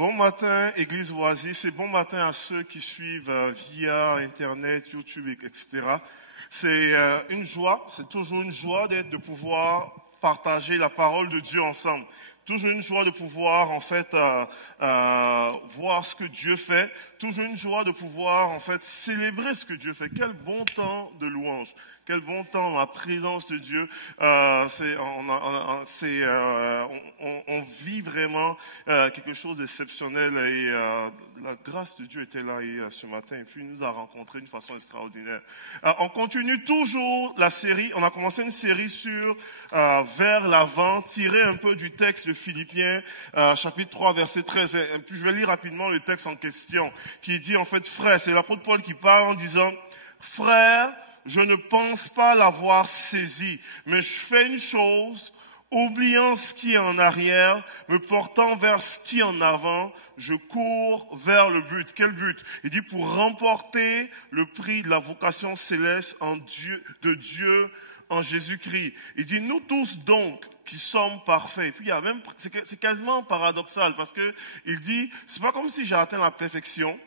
Bon matin, Église Oasis, et bon matin à ceux qui suivent via Internet, YouTube, etc. C'est une joie, c'est toujours une joie de pouvoir partager la parole de Dieu ensemble. Toujours une joie de pouvoir, en fait, voir ce que Dieu fait. Toujours une joie de pouvoir, en fait, célébrer ce que Dieu fait. Quel bon temps de louange. Quel bon temps dans la présence de Dieu. On vit vraiment quelque chose d'exceptionnel et la grâce de Dieu était là ce matin et puis il nous a rencontrés d'une façon extraordinaire. On continue toujours la série. On a commencé une série sur vers l'avant, tiré un peu du texte de Philippiens, chapitre 3, verset 13. Et puis je vais lire rapidement le texte en question qui dit en fait, frère, c'est l'apôtre Paul qui parle en disant, frère, je ne pense pas l'avoir saisi, mais je fais une chose, oubliant ce qui est en arrière, me portant vers ce qui est en avant, je cours vers le but. Quel but? Il dit pour remporter le prix de la vocation céleste de Dieu en Jésus-Christ. Il dit nous tous donc qui sommes parfaits. Et puis il y a même, c'est quasiment paradoxal parce que il dit c'est pas comme si j'ai atteint la perfection,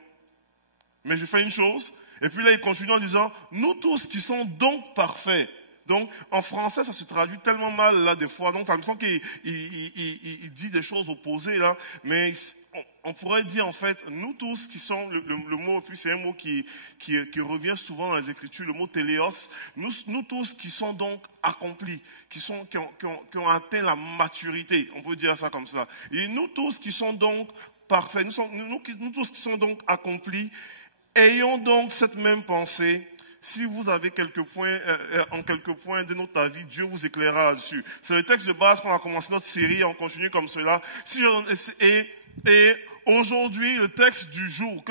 mais je fais une chose. Et puis là, il continue en disant, nous tous qui sommes donc parfaits. Donc, en français, ça se traduit tellement mal, là, des fois. Donc, t'as l'impression qu'il dit des choses opposées, là. Mais on pourrait dire, en fait, nous tous qui sommes, le mot, puis c'est un mot qui revient souvent dans les Écritures, le mot téléos. Nous tous qui sommes donc accomplis, qui ont atteint la maturité. On peut dire ça comme ça. Et nous tous qui sommes donc parfaits, nous tous qui sommes donc accomplis, ayons donc cette même pensée. Si vous avez quelques points de notre avis, Dieu vous éclairera là-dessus. C'est le texte de base qu'on a commencé notre série, on continue comme cela. Et aujourd'hui, le texte du jour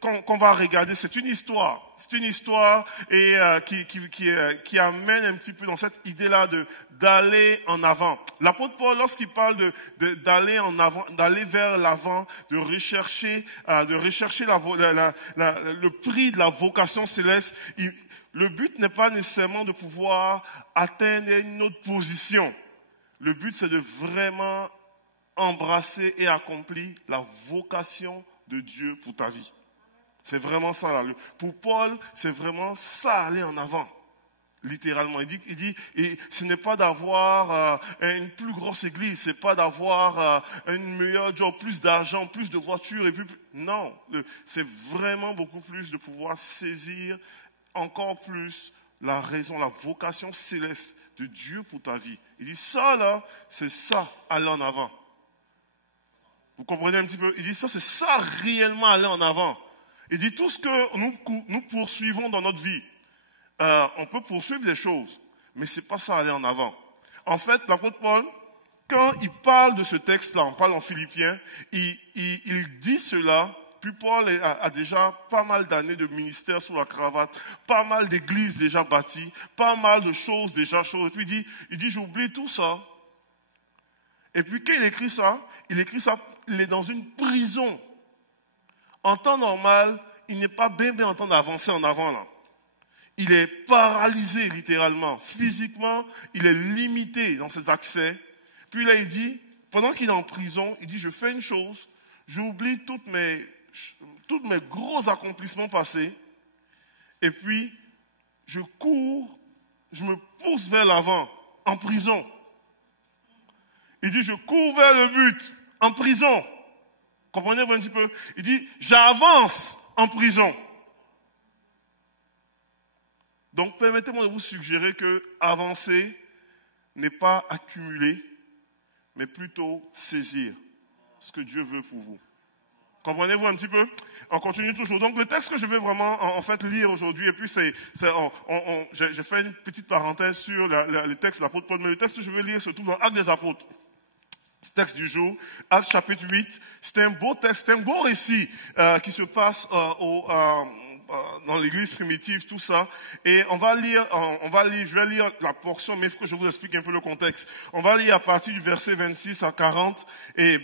qu'on va regarder, c'est une histoire. C'est une histoire et qui amène un petit peu dans cette idée-là d'aller en avant. L'apôtre Paul, lorsqu'il parle d'aller en avant, d'aller vers l'avant, de rechercher le prix de la vocation céleste, le but n'est pas nécessairement de pouvoir atteindre une autre position. Le but, c'est de vraiment embrasser et accomplir la vocation de Dieu pour ta vie. C'est vraiment ça. Là. Pour Paul, c'est vraiment ça, aller en avant. Littéralement. Il dit, et ce n'est pas d'avoir une plus grosse église, c'est pas d'avoir un meilleur job, plus d'argent, plus de voitures, et puis, non. C'est vraiment beaucoup plus de pouvoir saisir encore plus la raison, la vocation céleste de Dieu pour ta vie. Il dit, ça là, c'est ça, aller en avant. Vous comprenez un petit peu? Il dit, ça, c'est ça réellement aller en avant. Il dit, tout ce que nous poursuivons dans notre vie, on peut poursuivre des choses, mais c'est pas ça aller en avant. En fait, l'apôtre Paul, quand il parle de ce texte-là, on parle en Philippiens, il dit cela, puis Paul a déjà pas mal d'années de ministère sous la cravate, pas mal d'églises déjà bâties, pas mal de choses déjà choses. Et puis il dit, j'oublie tout ça. Et puis quand il écrit ça, il est dans une prison. En temps normal, il n'est pas bien en train d'avancer en avant là. Il est paralysé littéralement. Physiquement, il est limité dans ses accès. Puis là, il dit, pendant qu'il est en prison, il dit, je fais une chose, j'oublie tous mes gros accomplissements passés, et puis je cours, je me pousse vers l'avant, en prison. Il dit, je cours vers le but, en prison. Comprenez-vous un petit peu? Il dit, j'avance en prison. Donc, permettez-moi de vous suggérer que avancer n'est pas accumuler, mais plutôt saisir ce que Dieu veut pour vous. Comprenez-vous un petit peu? On continue toujours. Donc, le texte que je vais vraiment, en fait, lire aujourd'hui, et puis j'ai fait une petite parenthèse sur le texte de l'apôtre Paul, mais le texte que je vais lire se trouve dans Actes des Apôtres. Ce texte du jour, Actes chapitre 8, c'est un beau texte, c'est un beau récit qui se passe dans l'église primitive, tout ça. Et je vais lire la portion, mais il faut que je vous explique un peu le contexte. On va lire à partir du verset 26 à 40, et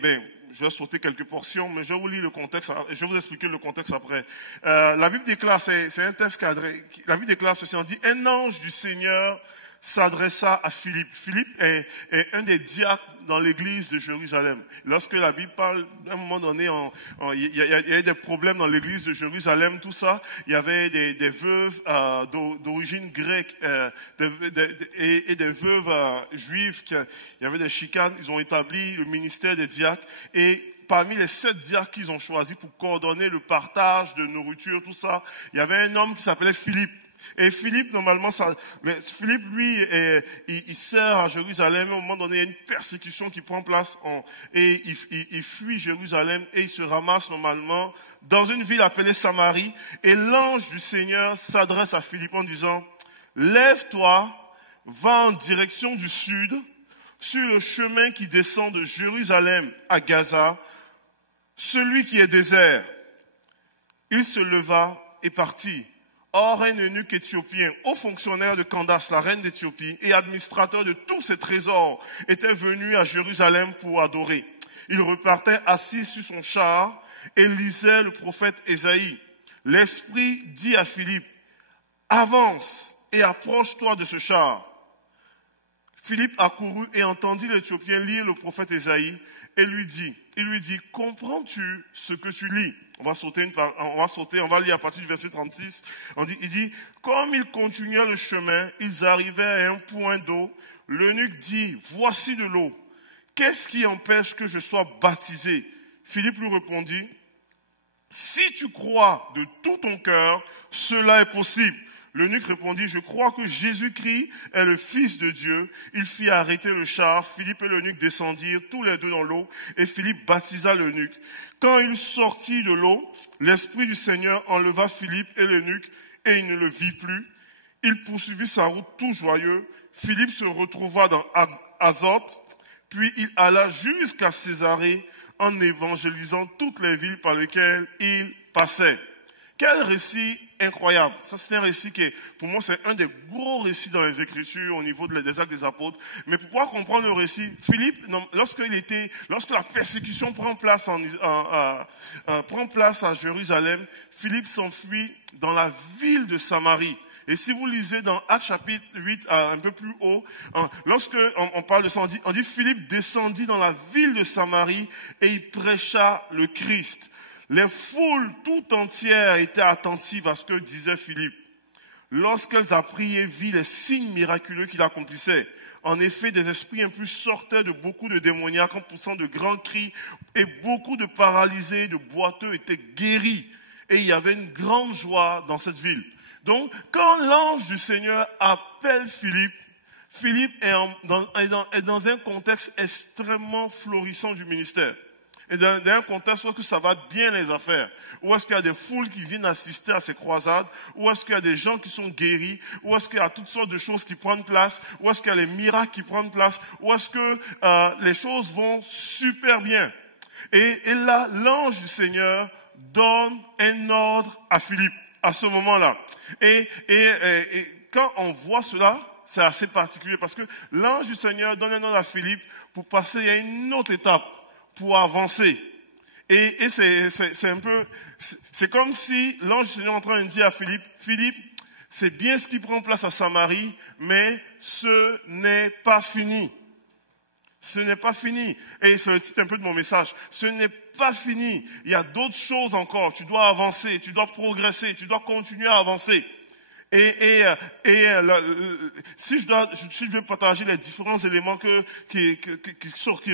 je vais sauter quelques portions, mais je vais vous lire le contexte, et je vais vous expliquer le contexte après. La Bible déclare, c'est un texte cadré, la Bible déclare ceci, on dit, un ange du Seigneur s'adressa à Philippe. Philippe est un des diacres dans l'église de Jérusalem. Lorsque la Bible parle, à un moment donné, il y a des problèmes dans l'église de Jérusalem, tout ça. Il y avait des veuves d'origine grecque et des veuves juives. Il y avait des chicanes. Ils ont établi le ministère des diacres. Et parmi les 7 diacres qu'ils ont choisis pour coordonner le partage de nourriture, tout ça, il y avait un homme qui s'appelait Philippe. Et Philippe, normalement, Philippe, lui, il sert à Jérusalem. À un moment donné, il y a une persécution qui prend place et il fuit Jérusalem et il se ramasse normalement dans une ville appelée Samarie. Et l'ange du Seigneur s'adresse à Philippe en disant, lève-toi, va en direction du sud, sur le chemin qui descend de Jérusalem à Gaza, celui qui est désert. Il se leva et partit. Or, un eunuque éthiopien, haut fonctionnaire de Candace, la reine d'Éthiopie, et administrateur de tous ses trésors, était venu à Jérusalem pour adorer. Il repartait assis sur son char et lisait le prophète Ésaïe. L'Esprit dit à Philippe, avance et approche-toi de ce char. Philippe accourut et entendit l'Éthiopien lire le prophète Ésaïe et il lui dit, comprends-tu ce que tu lis? On va lire à partir du verset 36. Il dit, comme ils continuaient le chemin, ils arrivaient à un point d'eau. L'eunuque dit, voici de l'eau. Qu'est-ce qui empêche que je sois baptisé? Philippe lui répondit, si tu crois de tout ton cœur, cela est possible. L'eunuque répondit, je crois que Jésus-Christ est le Fils de Dieu. Il fit arrêter le char. Philippe et l'eunuque descendirent tous les deux dans l'eau et Philippe baptisa l'eunuque. Quand il sortit de l'eau, l'Esprit du Seigneur enleva Philippe et l'eunuque et il ne le vit plus. Il poursuivit sa route tout joyeux. Philippe se retrouva dans Azote, puis il alla jusqu'à Césarée en évangélisant toutes les villes par lesquelles il passait. Quel récit incroyable. Ça, c'est un récit qui, pour moi, c'est un des gros récits dans les Écritures au niveau des Actes des Apôtres. Mais pour pouvoir comprendre le récit, Philippe, lorsque la persécution prend place à Jérusalem, Philippe s'enfuit dans la ville de Samarie. Et si vous lisez dans Actes chapitre 8, un peu plus haut, lorsque on parle de ça, on dit Philippe descendit dans la ville de Samarie et il prêcha le Christ. Les foules tout entières étaient attentives à ce que disait Philippe. Lorsqu'elles apprirent et virent les signes miraculeux qu'il accomplissait, en effet, des esprits impurs sortaient de beaucoup de démoniaques en poussant de grands cris et beaucoup de paralysés, de boiteux étaient guéris. Et il y avait une grande joie dans cette ville. Donc, quand l'ange du Seigneur appelle Philippe, Philippe est dans un contexte extrêmement florissant du ministère. Et dans un contexte où ça va bien les affaires, où est-ce qu'il y a des foules qui viennent assister à ces croisades, où est-ce qu'il y a des gens qui sont guéris, où est-ce qu'il y a toutes sortes de choses qui prennent place, où est-ce qu'il y a les miracles qui prennent place, où est-ce que les choses vont super bien. Et là, l'ange du Seigneur donne un ordre à Philippe à ce moment-là. Et quand on voit cela, c'est assez particulier parce que l'ange du Seigneur donne un ordre à Philippe pour passer à une autre étape, pour avancer. Et c'est comme si l'ange du Seigneur est en train de dire à Philippe, Philippe, c'est bien ce qui prend place à Samarie, mais ce n'est pas fini. Ce n'est pas fini. Et c'est le titre un peu de mon message. Ce n'est pas fini. Il y a d'autres choses encore. Tu dois avancer, tu dois progresser, tu dois continuer à avancer. Si je veux partager les différents éléments qui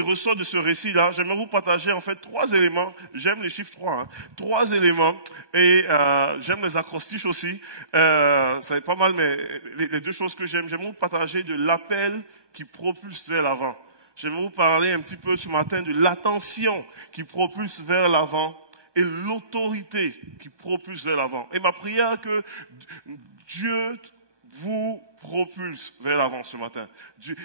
ressortent de ce récit-là, j'aimerais vous partager en fait 3 éléments. J'aime les chiffres 3, hein. 3 éléments. Et j'aime les acrostiches aussi. Ça est pas mal, mais les 2 choses que j'aimerais vous partager de l'appel qui propulse vers l'avant. J'aimerais vous parler un petit peu ce matin de l'attention qui propulse vers l'avant et l'autorité qui propulse vers l'avant. Et ma prière que Dieu vous propulse vers l'avant ce matin.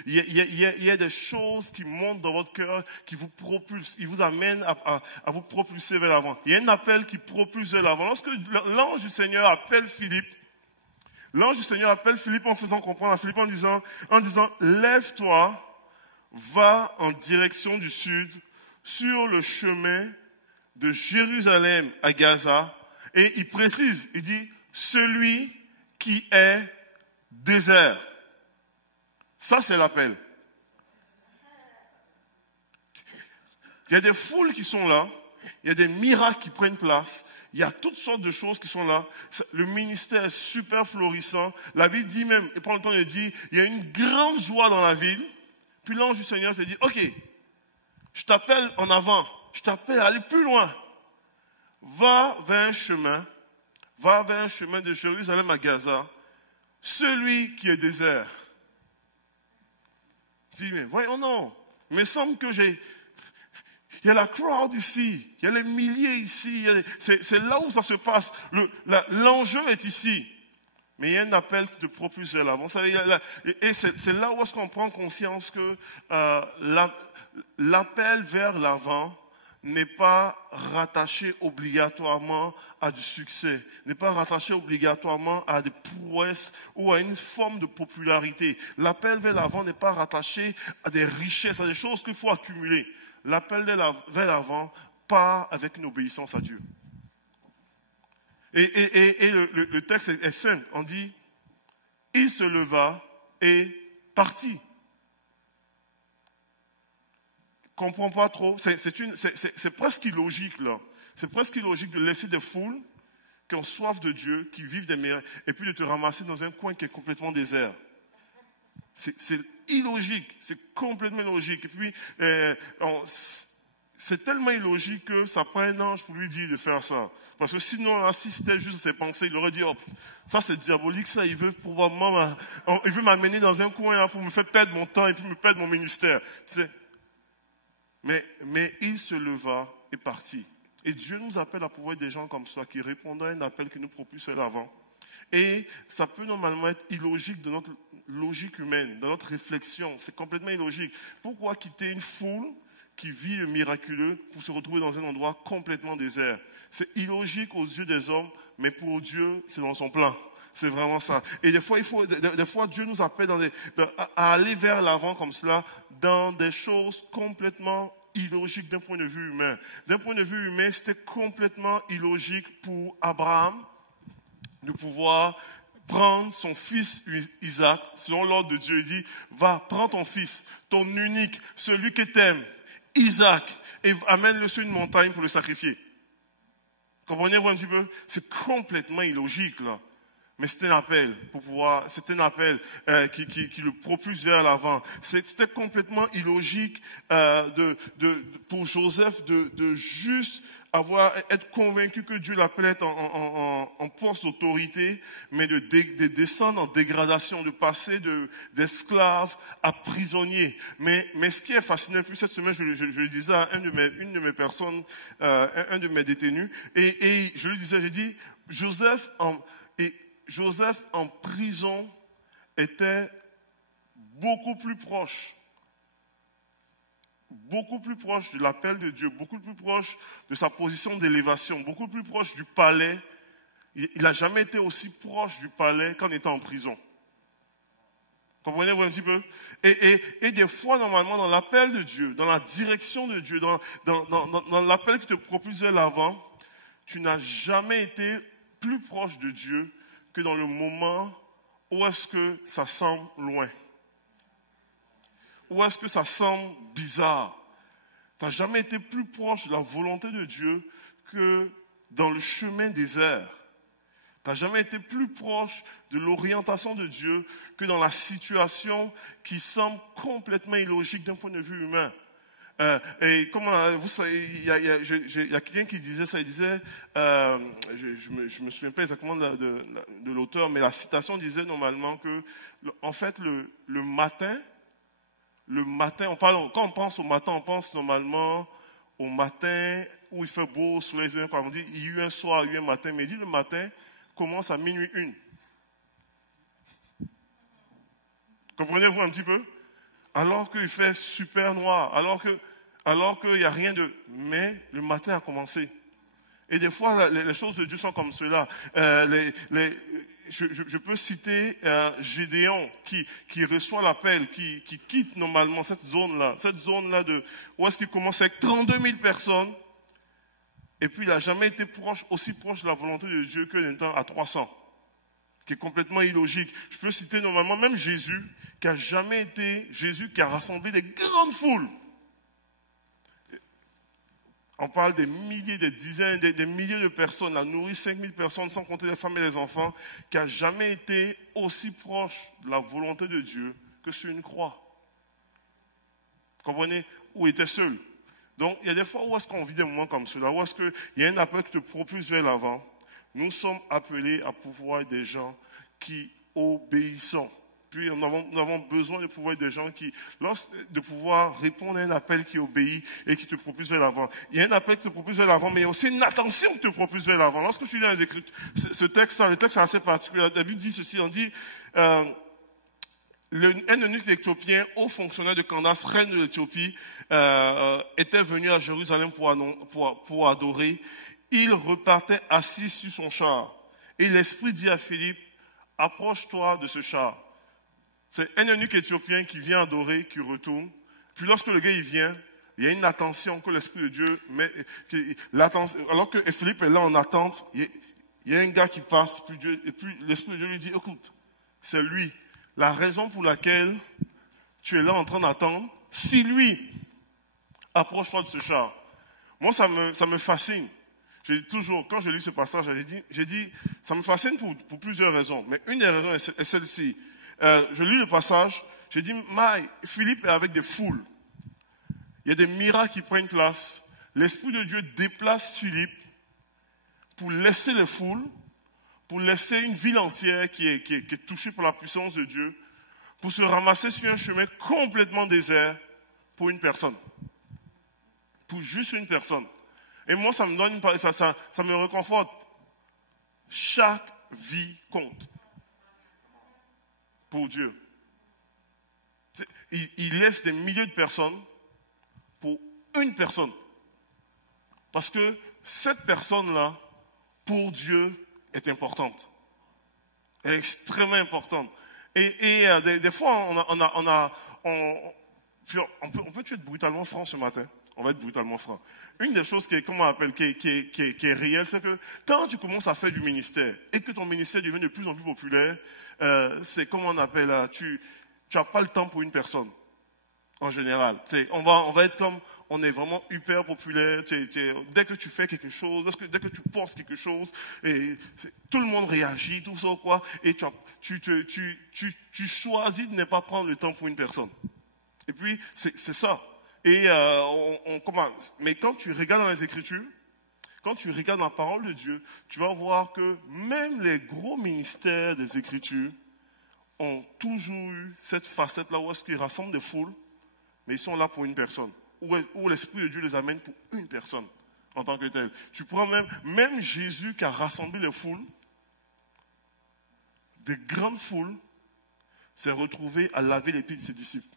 Il y a des choses qui montent dans votre cœur, qui vous propulsent, qui vous amènent à vous propulser vers l'avant. Il y a un appel qui propulse vers l'avant. Lorsque l'ange du Seigneur appelle Philippe en faisant comprendre à Philippe en disant, lève-toi, va en direction du sud, sur le chemin de Jérusalem à Gaza. Et il précise, il dit, celui qui est désert. Ça, c'est l'appel. Il y a des foules qui sont là, il y a des miracles qui prennent place, il y a toutes sortes de choses qui sont là. Le ministère est super florissant. La Bible dit même, et prend le temps de dire, il y a une grande joie dans la ville. Puis l'ange du Seigneur te dit, ok, je t'appelle en avant, je t'appelle à aller plus loin. Va vers un chemin de Jérusalem à Gaza, celui qui est désert. Tu dis, mais voyons non, il me semble que il y a la crowd ici, il y a les milliers ici, c'est là où ça se passe. L'enjeu est ici. Mais il y a un appel de propulser vers l'avant. Et c'est là où est-ce qu'on prend conscience que l'appel vers l'avant n'est pas rattaché obligatoirement à du succès, n'est pas rattaché obligatoirement à des prouesses ou à une forme de popularité. L'appel vers l'avant n'est pas rattaché à des richesses, à des choses qu'il faut accumuler. L'appel vers l'avant part avec une obéissance à Dieu. Et le texte est simple. On dit, il se leva et partit. Comprends pas trop. C'est presque illogique là. C'est presque illogique de laisser des foules qui ont soif de Dieu, qui vivent des miracles, et puis de te ramasser dans un coin qui est complètement désert. C'est illogique. C'est complètement illogique. Et puis, c'est tellement illogique que ça prend un ange pour lui dire de faire ça. Parce que sinon, si c'était juste ses pensées, il aurait dit, oh, ça c'est diabolique, ça, il veut probablement, il veut m'amener dans un coin là, pour me faire perdre mon temps et puis me perdre mon ministère. Mais il se leva et partit. Et Dieu nous appelle à pouvoir être des gens comme ça, qui répondent à un appel qui nous propulse à l'avant. Et ça peut normalement être illogique de notre logique humaine, de notre réflexion. C'est complètement illogique. Pourquoi quitter une foule qui vit le miraculeux pour se retrouver dans un endroit complètement désert? C'est illogique aux yeux des hommes, mais pour Dieu, c'est dans son plan. C'est vraiment ça. Et des fois, Dieu nous appelle à aller vers l'avant comme cela, dans des choses complètement illogiques d'un point de vue humain. D'un point de vue humain, c'était complètement illogique pour Abraham de pouvoir prendre son fils Isaac, selon l'ordre de Dieu. Il dit, va, prends ton fils, ton unique, celui que t'aimes, Isaac, et amène-le sur une montagne pour le sacrifier. Comprenez-vous un petit peu? C'est complètement illogique, là. Mais c'est un appel c'est un appel qui le propulse vers l'avant. C'était complètement illogique pour Joseph de juste être convaincu que Dieu l'appelait en poste d'autorité, mais de descendre en dégradation, de passer d'esclave à prisonnier. Mais ce qui est fascinant, puis cette semaine, je le disais à une de mes personnes, un de mes détenus, et je lui disais, j'ai dit, Joseph en prison était beaucoup plus proche de l'appel de Dieu, beaucoup plus proche de sa position d'élévation, beaucoup plus proche du palais. Il n'a jamais été aussi proche du palais qu'en étant en prison. Comprenez-vous un petit peu? Et des fois, normalement, dans l'appel de Dieu, dans la direction de Dieu, dans l'appel qui te propulse vers l'avant, tu n'as jamais été plus proche de Dieu que dans le moment où est-ce que ça semble loin. Où est-ce que ça semble bizarre. Tu n'as jamais été plus proche de la volonté de Dieu que dans le chemin désert. Tu n'as jamais été plus proche de l'orientation de Dieu que dans la situation qui semble complètement illogique d'un point de vue humain. Et comment vous savez, il y a quelqu'un qui disait ça, il disait, je me souviens pas exactement de l'auteur, mais la citation disait normalement que, en fait, le matin, quand on pense au matin, on pense normalement au matin où il fait beau, soleil, on dit, il y a eu un soir, il y a eu un matin, mais il dit le matin commence à minuit 1. Comprenez-vous un petit peu? Alors qu'il fait super noir, alors qu'il n'y a rien de... Mais le matin a commencé. Et des fois, les choses de Dieu sont comme cela. Je peux citer Gédéon qui reçoit l'appel, qui quitte normalement cette zone-là où est-ce qu'il commence avec 32 000 personnes. Et puis, il n'a jamais été aussi proche de la volonté de Dieu que d'un temps à 300. qui est complètement illogique. Je peux citer normalement même Jésus, qui a jamais été Jésus qui a rassemblé des grandes foules. On parle des milliers, des dizaines, des milliers de personnes, a nourri 5000 personnes, sans compter les femmes et les enfants, qui a jamais été aussi proche de la volonté de Dieu que sur une croix. Comprenez? Où il était seul. Donc, il y a des fois où est-ce qu'on vit des moments comme cela, où est-ce qu'il y a un appel qui te propulse vers l'avant. Nous sommes appelés à pouvoir être des gens qui obéissent. Puis nous avons besoin de pouvoir être des gens de pouvoir répondre à un appel qui obéit et qui te propulse vers l'avant. Il y a un appel qui te propulse vers l'avant, mais il y a aussi une attention qui te propulse vers l'avant. Lorsque tu lis dans les Écritures, ce texte-là, le texte est assez particulier. La Bible dit ceci, on dit, un eunuque éthiopien, haut fonctionnaire de Candace, reine de l'Éthiopie, était venu à Jérusalem pour adorer. Il repartait assis sur son char. Et l'Esprit dit à Philippe, approche-toi de ce char. C'est un eunuque éthiopien qui vient adorer, qui retourne. Puis lorsque le gars il vient, il y a une attention que l'Esprit de Dieu met. Alors que Philippe est là en attente, il y a un gars qui passe, et puis l'Esprit de Dieu lui dit, écoute, c'est lui. La raison pour laquelle tu es là en train d'attendre, si lui, approche-toi de ce char. Moi, ça me fascine. J'ai toujours, quand je lis ce passage, j'ai dit, ça me fascine pour plusieurs raisons. Mais une des raisons est celle-ci. Je lis le passage, j'ai dit, Philippe est avec des foules. Il y a des miracles qui prennent place. L'Esprit de Dieu déplace Philippe pour laisser les foules, pour laisser une ville entière qui est touchée par la puissance de Dieu, pour se ramasser sur un chemin complètement désert pour une personne. Pour juste une personne. Et moi, ça me donne ça me réconforte. Chaque vie compte. Pour Dieu. Il laisse des milliers de personnes pour une personne. Parce que cette personne-là, pour Dieu, est importante. Elle est extrêmement importante. Et des fois, on peut être brutalement franc ce matin. On va être brutalement franc. Une des choses qui est réelle, c'est que quand tu commences à faire du ministère et que ton ministère devient de plus en plus populaire, c'est comme on appelle, tu n'as pas le temps pour une personne, en général. On va être comme, on est vraiment hyper populaire. Dès que tu fais quelque chose, dès que tu postes quelque chose, et tout le monde réagit, tout ça, quoi, et tu choisis de ne pas prendre le temps pour une personne. Et puis, c'est ça. Et mais quand tu regardes dans les Écritures, quand tu regardes dans la parole de Dieu, tu vas voir que même les gros ministères des Écritures ont toujours eu cette facette-là où est-ce qu'ils rassemblent des foules, mais ils sont là pour une personne, où l'Esprit de Dieu les amène pour une personne en tant que tel. Tu prends même Jésus qui a rassemblé les foules, des grandes foules, s'est retrouvé à laver les pieds de ses disciples.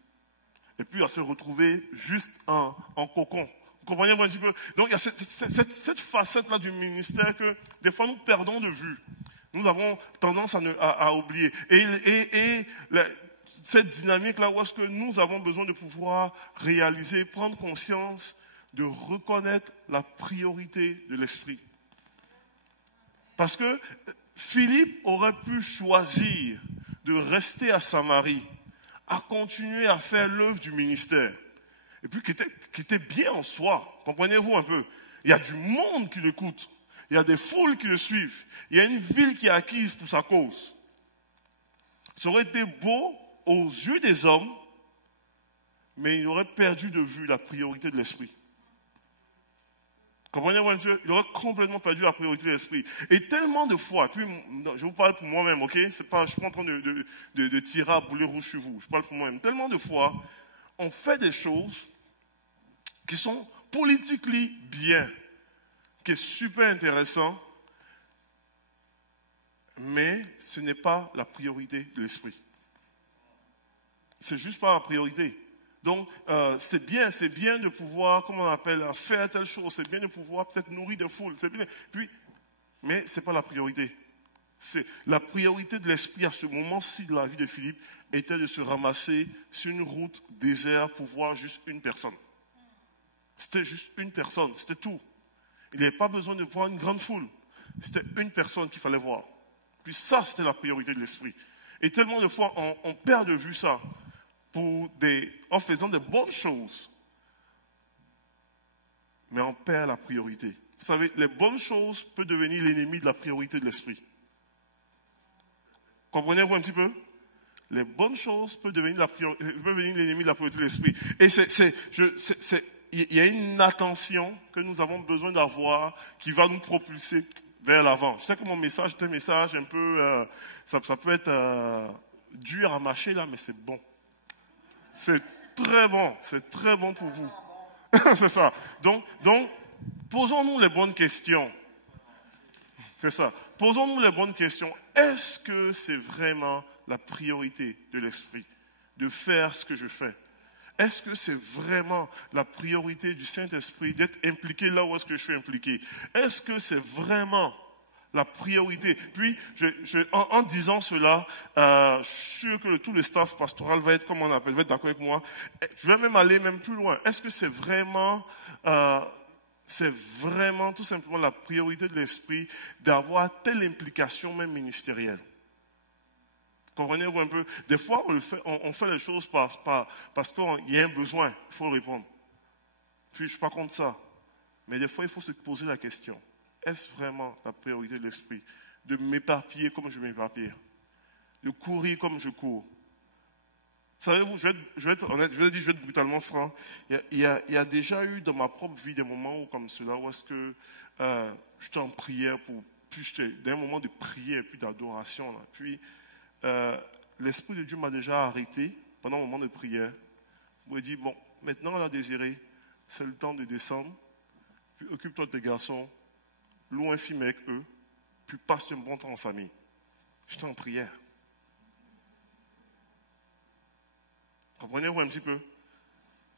Et puis à se retrouver juste en cocon. Vous comprenez un petit peu? Donc il y a cette facette-là du ministère que des fois nous perdons de vue. Nous avons tendance à oublier. Et cette dynamique-là où est-ce que nous avons besoin de pouvoir réaliser, prendre conscience, de reconnaître la priorité de l'Esprit. Parce que Philippe aurait pu choisir de rester à Samarie, à continuer à faire l'œuvre du ministère. Et puis qui était bien en soi. Comprenez-vous un peu? Il y a du monde qui l'écoute. Il y a des foules qui le suivent. Il y a une ville qui est acquise pour sa cause. Ça aurait été beau aux yeux des hommes, mais il aurait perdu de vue la priorité de l'esprit. Comprenez-vous un peu? Il aurait complètement perdu la priorité de l'esprit. Et tellement de fois, puis je vous parle pour moi-même, ok? Je ne suis pas en train de tirer à boulet rouge sur vous. Je parle pour moi-même. Tellement de fois, on fait des choses qui sont politiquement bien, qui est super intéressant, mais ce n'est pas la priorité de l'esprit. C'est juste pas la priorité. Donc, c'est bien de pouvoir, comment on appelle, faire telle chose, c'est bien de pouvoir peut-être nourrir des foules, c'est bien. Puis, mais ce n'est pas la priorité. La priorité de l'esprit à ce moment-ci de la vie de Philippe était de se ramasser sur une route déserte pour voir juste une personne. C'était juste une personne, c'était tout. Il n'y avait pas besoin de voir une grande foule. C'était une personne qu'il fallait voir. Puis ça, c'était la priorité de l'esprit. Et tellement de fois, on perd de vue ça en faisant de bonnes choses. Mais on perd la priorité. Vous savez, les bonnes choses peuvent devenir l'ennemi de la priorité de l'esprit. Comprenez-vous un petit peu? Les bonnes choses peuvent devenir l'ennemi de la priorité de l'esprit. Et il y a une attention que nous avons besoin d'avoir qui va nous propulser vers l'avant. Je sais que mon message est un message un peu... ça peut être dur à mâcher là, mais c'est bon. C'est très bon pour vous. C'est ça. Donc, posons-nous les bonnes questions. C'est ça. Posons-nous les bonnes questions. Est-ce que c'est vraiment la priorité de l'esprit de faire ce que je fais? Est-ce que c'est vraiment la priorité du Saint-Esprit d'être impliqué là où est-ce que je suis impliqué? Est-ce que c'est vraiment la priorité? Puis, en disant cela, je suis sûr que tout le staff pastoral va être, comme on appelle, va être d'accord avec moi. Je vais même aller même plus loin. Est-ce que c'est vraiment tout simplement la priorité de l'esprit d'avoir telle implication même ministérielle? Comprenez-vous un peu? Des fois, on fait les choses parce qu'il y a un besoin, il faut répondre. Puis, je ne suis pas contre ça. Mais des fois, il faut se poser la question. Est-ce vraiment la priorité de l'esprit de m'éparpiller comme je m'éparpille? De courir comme je cours? Savez-vous, je vais être honnête, je vais être brutalement franc. Il y a déjà eu dans ma propre vie des moments où, comme cela, où est-ce que j'étais en prière, d'un moment de prière et puis d'adoration. Là. Puis, l'Esprit de Dieu m'a déjà arrêté pendant un moment de prière. Il m'a dit, bon, maintenant, là, Désiré, c'est le temps de descendre. Puis, occupe-toi de tes garçons. Loue un film avec eux. Puis, passe un bon temps en famille. J'étais en prière. Comprenez-vous un petit peu?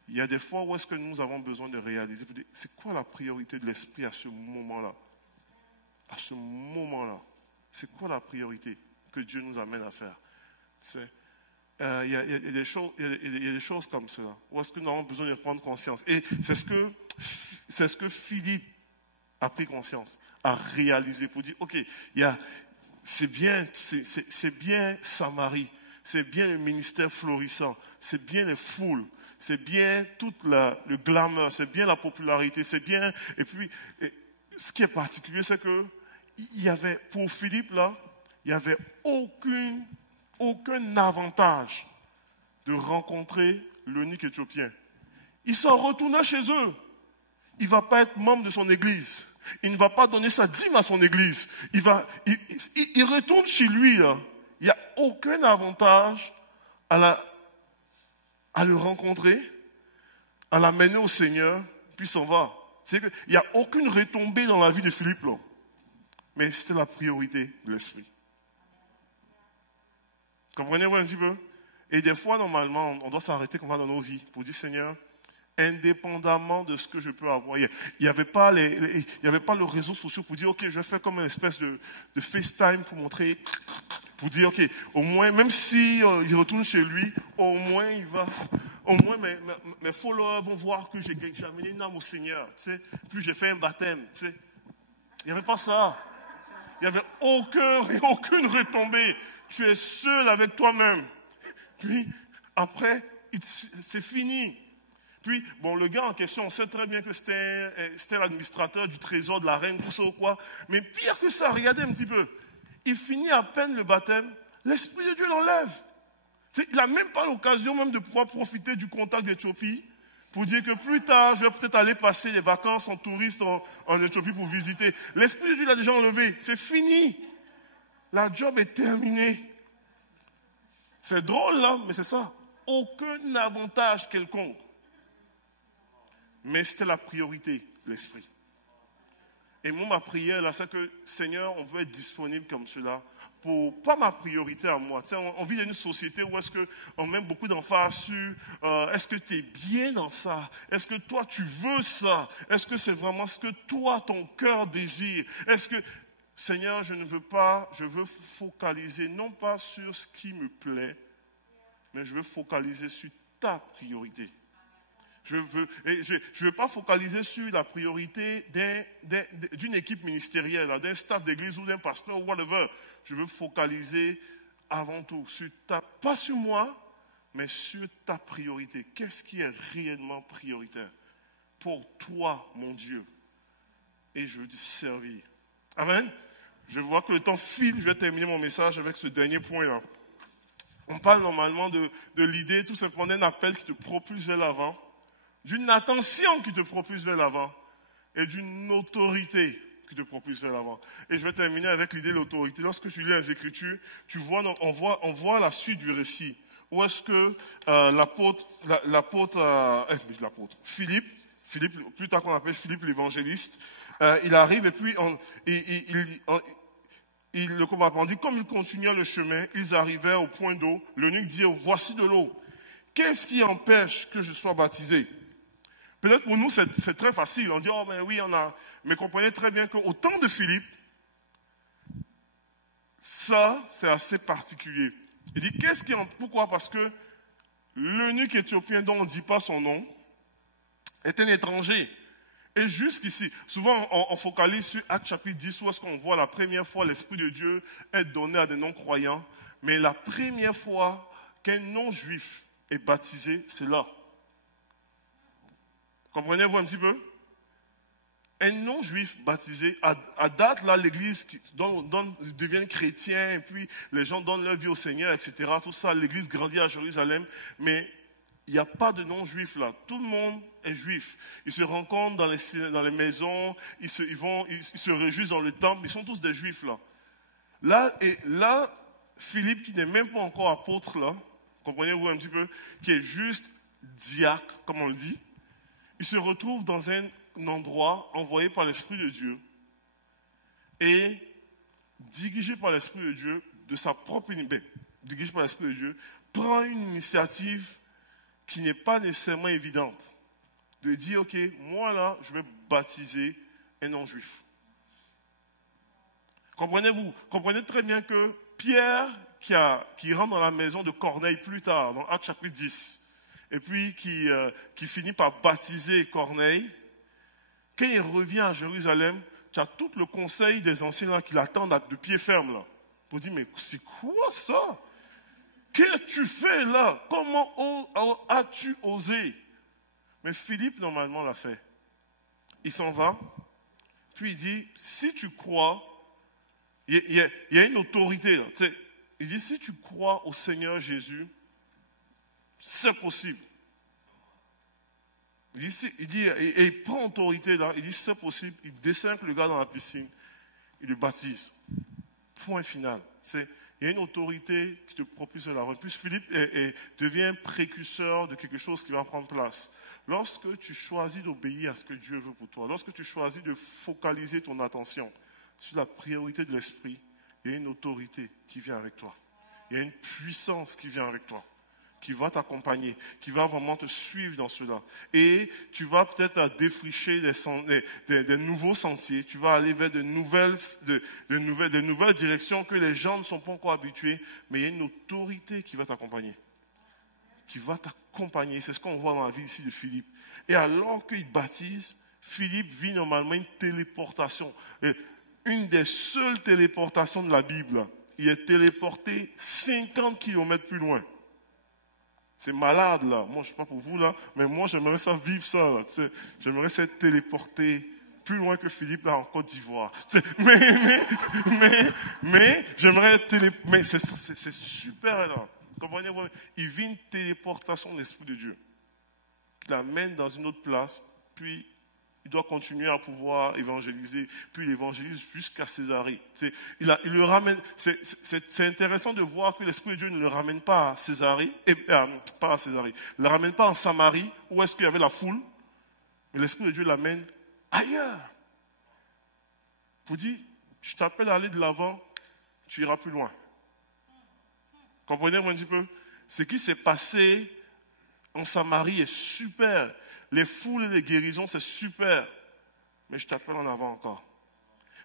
Il y a des fois où est-ce que nous avons besoin de réaliser, c'est quoi la priorité de l'esprit à ce moment-là? À ce moment-là. C'est quoi la priorité que Dieu nous amène à faire? Il y a des choses comme cela. Où est-ce que nous avons besoin de prendre conscience? Et c'est ce que Philippe a pris conscience, a réalisé pour dire, ok, c'est bien Samarie, c'est bien le ministère florissant, c'est bien les foules, c'est bien tout le glamour, c'est bien la popularité, c'est bien... Et puis, ce qui est particulier, c'est que pour Philippe, là, il n'y avait aucun avantage de rencontrer l'eunuque éthiopien. Il s'en retourna chez eux. Il ne va pas être membre de son église. Il ne va pas donner sa dîme à son église. Il retourne chez lui. Là. Il n'y a aucun avantage à le rencontrer, à l'amener au Seigneur, puis s'en va. Il n'y a aucune retombée dans la vie de Philippe. Là. Mais c'était la priorité de l'esprit. Comprenez-vous un petit peu? Et des fois, normalement, on doit s'arrêter comme ça dans nos vies pour dire, Seigneur, indépendamment de ce que je peux avoir. Il n'y avait pas le réseau social pour dire, ok, je vais faire comme une espèce de FaceTime pour montrer, pour dire, ok, au moins, même si il retourne chez lui, au moins mes followers vont voir que j'ai amené une âme au Seigneur, tu sais, puis j'ai fait un baptême, tu sais. Il n'y avait pas ça. Il n'y avait aucune retombée. Tu es seul avec toi-même. Puis, après, c'est fini. Puis, bon, le gars en question, on sait très bien que c'était l'administrateur du trésor de la reine, tout ça ou quoi. Mais pire que ça, regardez un petit peu. Il finit à peine le baptême, l'Esprit de Dieu l'enlève. Il n'a même pas l'occasion même de pouvoir profiter du contact d'Éthiopie pour dire que plus tard, je vais peut-être aller passer les vacances en touriste en Éthiopie pour visiter. L'Esprit de Dieu l'a déjà enlevé. C'est fini. La job est terminée. C'est drôle, là, mais c'est ça. Aucun avantage quelconque. Mais c'était la priorité, l'esprit. Et moi, ma prière, là, c'est que, Seigneur, on veut être disponible comme cela pour, pas ma priorité à moi. Tu sais, on vit dans une société où est-ce qu'on met beaucoup d'emphase sur est-ce que tu es bien dans ça? Est-ce que toi, tu veux ça? Est-ce que c'est vraiment ce que toi, ton cœur désire? Est-ce que, Seigneur, je veux focaliser non pas sur ce qui me plaît, mais je veux focaliser sur ta priorité. Je ne veux pas focaliser sur la priorité d'une équipe ministérielle, d'un staff d'église ou d'un pasteur ou whatever. Je veux focaliser avant tout pas sur moi, mais sur ta priorité. Qu'est-ce qui est réellement prioritaire pour toi, mon Dieu? Et je veux te servir. Amen. Je vois que le temps file. Je vais terminer mon message avec ce dernier point-là. On parle normalement de l'idée tout simplement d'un appel qui te propulse vers l'avant, d'une attention qui te propulse vers l'avant et d'une autorité qui te propulse vers l'avant. Et je vais terminer avec l'idée de l'autorité. Lorsque tu lis les Écritures, on voit la suite du récit. Où est-ce que Philippe, plus tard qu'on appelle Philippe l'évangéliste, il arrive et puis on dit, comme ils continuaient le chemin, ils arrivèrent au point d'eau. L'eunuque dit, voici de l'eau. Qu'est-ce qui empêche que je sois baptisé? Peut-être pour nous, c'est très facile. On dit, oh, mais oui, mais comprenez très bien qu'au temps de Philippe, ça, c'est assez particulier. Il dit, pourquoi? Parce que l'eunuque éthiopien dont on ne dit pas son nom est un étranger. Et jusqu'ici, souvent on focalise sur Actes chapitre 10, où est-ce qu'on voit la première fois l'Esprit de Dieu être donné à des non-croyants. Mais la première fois qu'un non-juif est baptisé, c'est là. Comprenez-vous un petit peu? Un non-juif baptisé, à date, là, l'Église devient chrétien, et puis les gens donnent leur vie au Seigneur, etc. Tout ça, l'Église grandit à Jérusalem, mais il n'y a pas de non-juifs là. Tout le monde est juif. Ils se rencontrent dans les maisons, ils se réjouissent dans le temple, ils sont tous des juifs là. Là, Philippe, qui n'est même pas encore apôtre là, comprenez-vous un petit peu, qui est juste diacre, comme on le dit, il se retrouve dans un endroit envoyé par l'Esprit de Dieu et dirigé par l'Esprit de Dieu, dirigé par l'Esprit de Dieu, prend une initiative qui n'est pas nécessairement évidente, de dire, ok, moi là, je vais baptiser un non-juif. Comprenez très bien que Pierre, qui rentre dans la maison de Corneille plus tard, dans Actes chapitre 10, et puis qui finit par baptiser Corneille, quand il revient à Jérusalem, tu as tout le conseil des anciens là qui l'attendent de pied ferme là, pour dire, mais c'est quoi ça? Qu'est-ce que tu fais là? Comment as-tu osé? Mais Philippe, normalement, l'a fait. Il s'en va, puis il dit, si tu crois, il y a une autorité là. Tu sais, il dit, si tu crois au Seigneur Jésus, c'est possible. Et il prend autorité là, il dit, c'est possible. Il descend le gars dans la piscine, il le baptise. Point final. Il y a une autorité qui te propulse la route. Puis Philippe devient précurseur de quelque chose qui va prendre place. Lorsque tu choisis d'obéir à ce que Dieu veut pour toi, lorsque tu choisis de focaliser ton attention sur la priorité de l'esprit, il y a une autorité qui vient avec toi. Il y a une puissance qui vient avec toi, qui va t'accompagner, qui va vraiment te suivre dans cela. Et tu vas peut-être défricher des nouveaux sentiers, tu vas aller vers de nouvelles directions que les gens ne sont pas encore habitués, mais il y a une autorité qui va t'accompagner. C'est ce qu'on voit dans la vie ici de Philippe. Et alors qu'il baptise, Philippe vit normalement une téléportation. Une des seules téléportations de la Bible. Il est téléporté 50 km plus loin. C'est malade là. Moi, je ne sais pas pour vous là, mais moi, j'aimerais ça vivre ça. Là, j'aimerais ça être téléporté plus loin que Philippe là en Côte d'Ivoire. Mais j'aimerais être mais c'est super énorme. Comprenez-vous? Il vit une téléportation de l'Esprit de Dieu. Il l'amène dans une autre place, puis il doit continuer à pouvoir évangéliser, puis il évangélise jusqu'à Césarée. Il le ramène. C'est intéressant de voir que l'Esprit de Dieu ne le ramène pas à Césarée, pas à Césarée. Il ne le ramène pas en Samarie, où est-ce qu'il y avait la foule, mais l'Esprit de Dieu l'amène ailleurs. Pour dire, je t'appelle à aller de l'avant, tu iras plus loin. Comprenez-vous un petit peu? Ce qui s'est passé en Samarie est super. Les foules et les guérisons, c'est super. Mais je t'appelle en avant encore.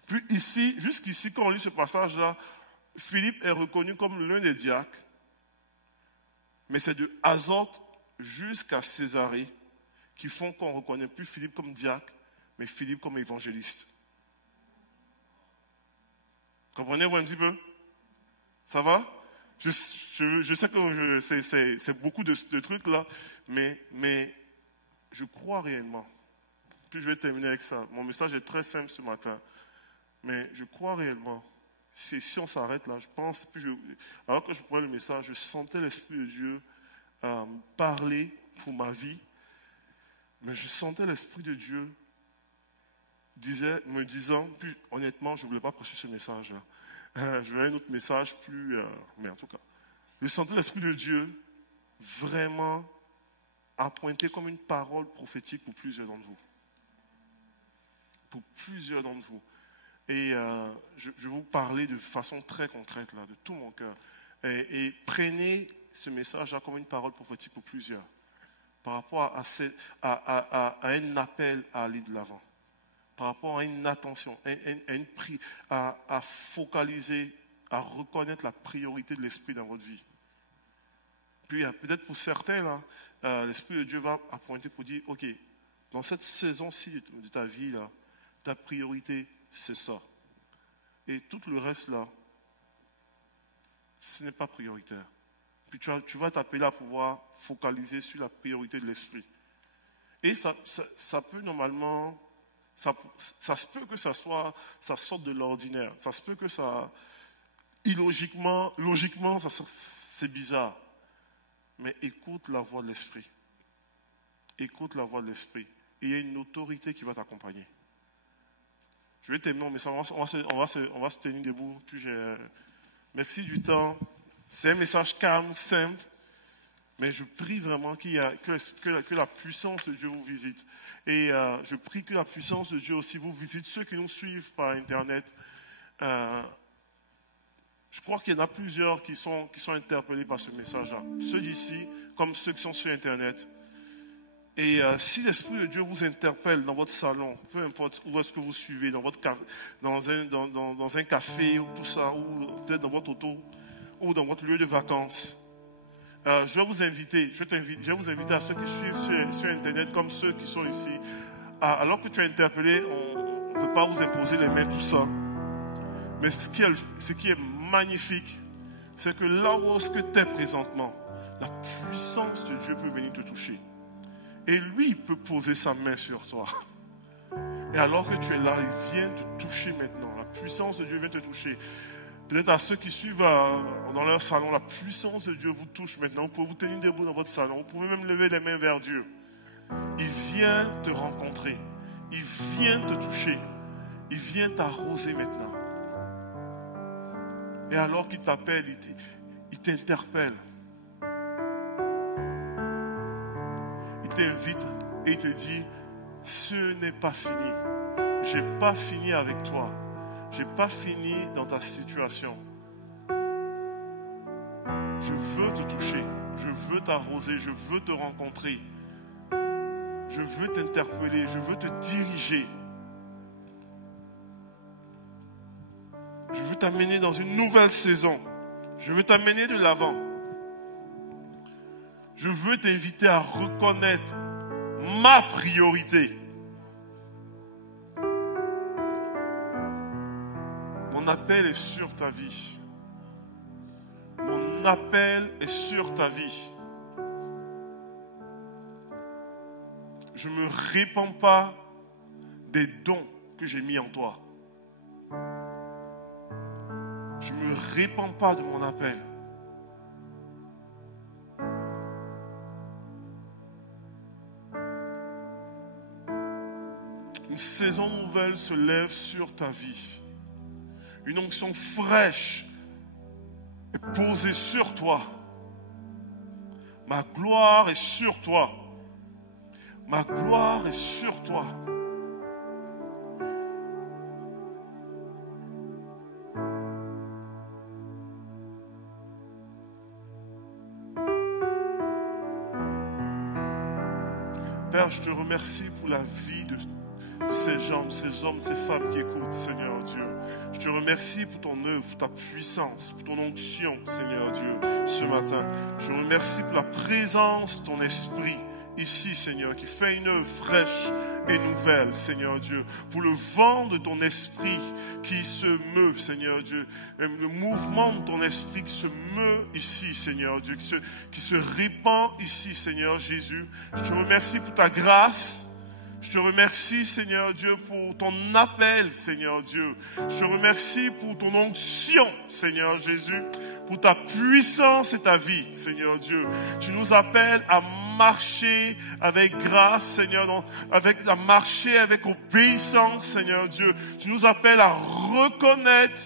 Puis ici, jusqu'ici, quand on lit ce passage-là, Philippe est reconnu comme l'un des diacres. Mais c'est de Azote jusqu'à Césarée qui font qu'on ne reconnaît plus Philippe comme diacre, mais Philippe comme évangéliste. Comprenez-vous un petit peu? Ça va? Je sais que c'est beaucoup de trucs là, mais je crois réellement. Puis je vais terminer avec ça. Mon message est très simple ce matin. Mais je crois réellement. Si on s'arrête là, je pense, alors que je prenais le message, je sentais l'Esprit de Dieu parler pour ma vie. Mais je sentais l'Esprit de Dieu me disant, puis honnêtement, je ne voulais pas prêcher ce message-là. Je voulais un autre message plus... mais en tout cas, je sentais l'Esprit de Dieu vraiment appointer comme une parole prophétique pour plusieurs d'entre vous. Pour plusieurs d'entre vous. Et je vais vous parler de façon très concrète, là, de tout mon cœur. Et prenez ce message-là comme une parole prophétique pour plusieurs. Par rapport à un appel à aller de l'avant. Par rapport à une attention, à focaliser, à reconnaître la priorité de l'Esprit dans votre vie. Puis peut-être pour certains, là, l'Esprit de Dieu va appointer pour dire, ok, dans cette saison-ci de ta vie, là, ta priorité, c'est ça. Et tout le reste, là, ce n'est pas prioritaire. Puis tu vas t'appeler à pouvoir focaliser sur la priorité de l'Esprit. Et ça peut normalement, ça se peut que ça sorte de l'ordinaire. Ça se peut que ça, logiquement, c'est bizarre. Mais écoute la voix de l'Esprit. Écoute la voix de l'Esprit. Et il y a une autorité qui va t'accompagner. Je vais terminer, mais on va se tenir debout. Puis merci du temps. C'est un message calme, simple. Mais je prie vraiment que la puissance de Dieu vous visite. Et je prie que la puissance de Dieu aussi vous visite. Ceux qui nous suivent par Internet, je crois qu'il y en a plusieurs qui sont interpellés par ce message-là. Ceux d'ici, comme ceux qui sont sur Internet. Et si l'Esprit de Dieu vous interpelle dans votre salon, peu importe où est-ce que vous suivez, dans un café ou tout ça, ou peut-être dans votre auto, ou dans votre lieu de vacances, je vais vous inviter à ceux qui suivent sur Internet comme ceux qui sont ici. Alors que tu es interpellé, on ne peut pas vous imposer les mains, tout ça. Mais ce qui est magnifique, c'est que là où est-ce que tu es présentement, la puissance de Dieu peut venir te toucher. Et lui, il peut poser sa main sur toi. Et alors que tu es là, il vient te toucher maintenant. La puissance de Dieu vient te toucher. Peut-être à ceux qui suivent dans leur salon, la puissance de Dieu vous touche maintenant. Vous pouvez vous tenir debout dans votre salon. Vous pouvez même lever les mains vers Dieu. Il vient te rencontrer. Il vient te toucher. Il vient t'arroser maintenant. Et alors qu'il t'appelle, il t'interpelle. Il t'invite et il te dit, ce n'est pas fini. Je n'ai pas fini avec toi. Je n'ai pas fini dans ta situation. Je veux te toucher. Je veux t'arroser. Je veux te rencontrer. Je veux t'interpeller. Je veux te diriger. Je veux t'amener dans une nouvelle saison. Je veux t'amener de l'avant. Je veux t'inviter à reconnaître ma priorité. Mon appel est sur ta vie. Mon appel est sur ta vie. Je ne me répands pas des dons que j'ai mis en toi. Je ne me répands pas de mon appel. Une saison nouvelle se lève sur ta vie. Une onction fraîche est posée sur toi. Ma gloire est sur toi. Ma gloire est sur toi. Père, je te remercie pour la vie de ces gens, ces hommes, ces femmes qui écoutent, Seigneur Dieu. Je te remercie pour ton œuvre, pour ta puissance, pour ton onction, Seigneur Dieu, ce matin. Je te remercie pour la présence de ton esprit ici, Seigneur, qui fait une œuvre fraîche et nouvelle, Seigneur Dieu, pour le vent de ton esprit qui se meut, Seigneur Dieu, le mouvement de ton esprit qui se meut ici, Seigneur Dieu, qui se répand ici, Seigneur Jésus. Je te remercie pour ta grâce. Je te remercie, Seigneur Dieu, pour ton appel, Seigneur Dieu. Je te remercie pour ton onction, Seigneur Jésus, pour ta puissance et ta vie, Seigneur Dieu. Tu nous appelles à marcher avec grâce, Seigneur, à marcher avec obéissance, Seigneur Dieu. Tu nous appelles à reconnaître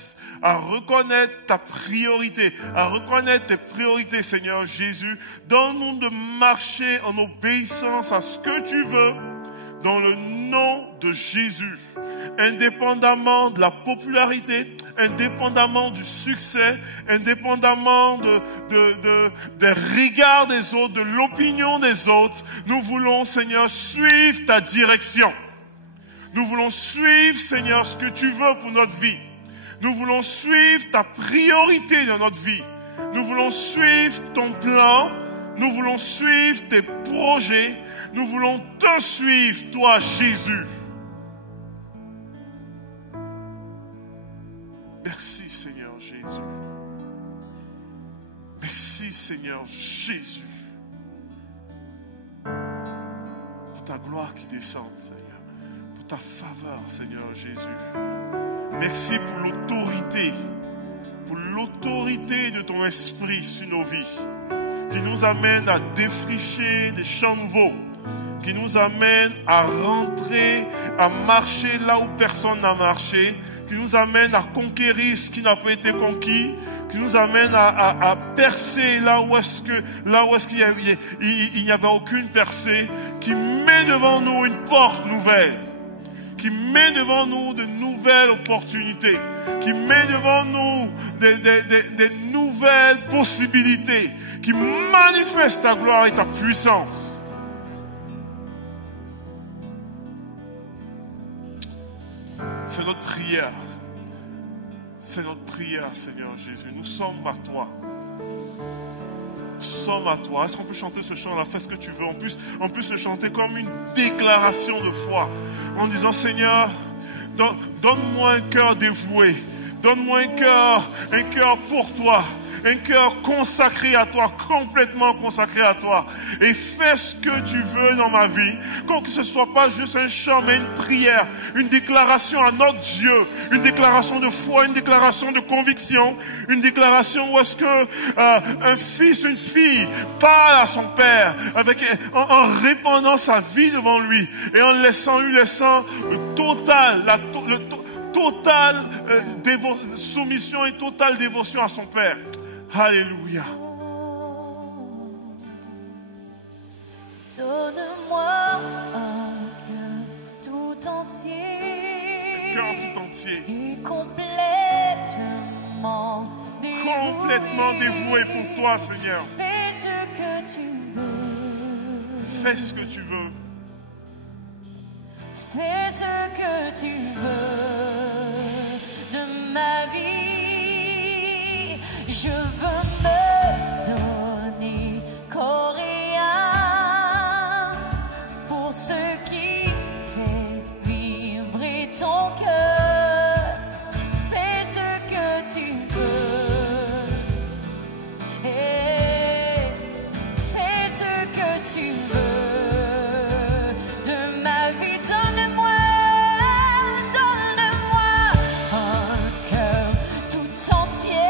ta priorité, à reconnaître tes priorités, Seigneur Jésus. Donne-nous de marcher en obéissance à ce que tu veux, dans le nom de Jésus, indépendamment de la popularité, indépendamment du succès, indépendamment des regards des autres, de l'opinion des autres, nous voulons, Seigneur, suivre ta direction. Nous voulons suivre, Seigneur, ce que tu veux pour notre vie. Nous voulons suivre ta priorité dans notre vie. Nous voulons suivre ton plan. Nous voulons suivre tes projets. Nous voulons te suivre, toi, Jésus. Merci, Seigneur Jésus. Merci, Seigneur Jésus, pour ta gloire qui descend, Seigneur, pour ta faveur, Seigneur Jésus. Merci pour l'autorité de ton esprit sur nos vies, qui nous amène à défricher des champs nouveaux, qui nous amène à rentrer, à marcher là où personne n'a marché, qui nous amène à conquérir ce qui n'a pas été conquis, qui nous amène à percer là où est-ce qu'il n'y avait aucune percée, qui met devant nous une porte nouvelle, qui met devant nous de nouvelles opportunités, qui met devant nous des nouvelles possibilités, qui manifeste ta gloire et ta puissance. C'est notre prière. C'est notre prière, Seigneur Jésus. Nous sommes à toi. Nous sommes à toi. Est-ce qu'on peut chanter ce chant-là? Fais ce que tu veux. On peut le chanter comme une déclaration de foi. En disant, Seigneur, donne-moi un cœur dévoué. Donne-moi un cœur pour toi. Un cœur consacré à toi, complètement consacré à toi. Et fais ce que tu veux dans ma vie. Que ce ne soit pas juste un chant, mais une prière, une déclaration à notre Dieu, une déclaration de foi, une déclaration de conviction, une déclaration où est-ce que un fils, une fille parle à son père en répandant sa vie devant lui et en lui laissant totale soumission et totale dévotion à son père. Alléluia. Donne-moi un cœur tout entier. Un cœur tout entier. Et complètement dévoué pour toi, Seigneur. Fais ce que tu veux. Fais ce que tu veux. Fais ce que tu veux de ma vie. Je veux me donner corps et âme pour ce qui fait vibrer ton cœur. Fais ce que tu veux et fais ce que tu veux de ma vie. Donne-moi un cœur tout entier.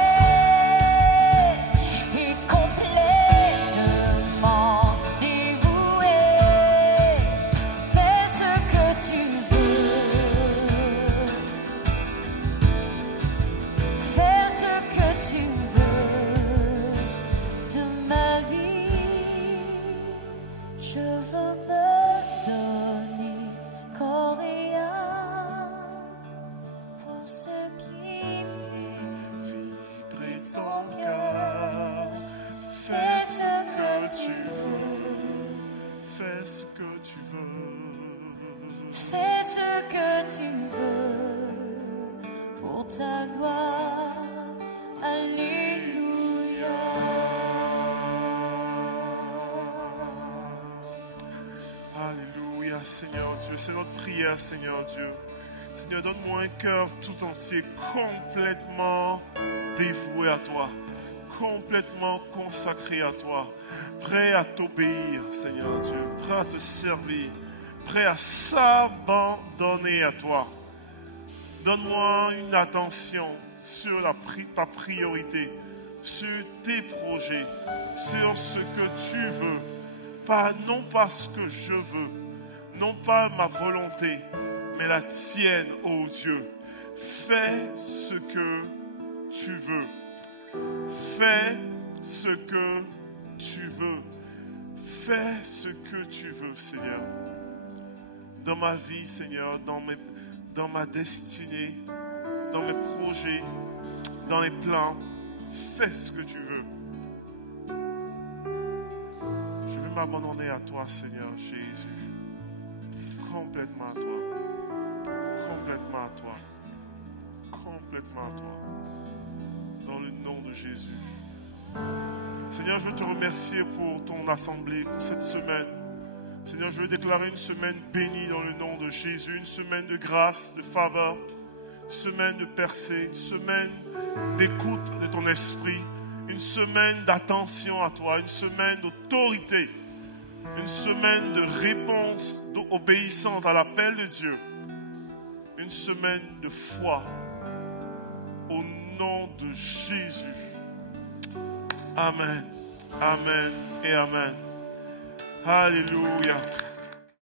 Fais ce que tu veux pour ta gloire. Alléluia. Dieu. C'est notre prière, Seigneur Dieu. Seigneur, donne-moi un cœur tout entier, complètement dévoué à toi, complètement consacré à toi, prêt à t'obéir, Seigneur Dieu, prêt à te servir, prêt à s'abandonner à toi. Donne-moi une attention sur ta priorité, sur tes projets, sur ce que tu veux, non pas ce que je veux, non pas ma volonté, mais la tienne, ô Dieu. Fais ce que tu veux. Fais ce que tu veux. Fais ce que tu veux, Seigneur. Dans ma vie, Seigneur, dans ma destinée, dans mes projets, dans les plans, fais ce que tu veux. Je veux m'abandonner à toi, Seigneur Jésus. Complètement à toi. Complètement à toi. Complètement à toi. Dans le nom de Jésus. Seigneur, je veux te remercier pour ton assemblée, pour cette semaine. Seigneur, je veux déclarer une semaine bénie dans le nom de Jésus, une semaine de grâce, de faveur, une semaine de percée, une semaine d'écoute de ton esprit, une semaine d'attention à toi, une semaine d'autorité, une semaine de réponse obéissante à l'appel de Dieu, une semaine de foi au nom de Jésus. Amen, amen et amen. Alléluia.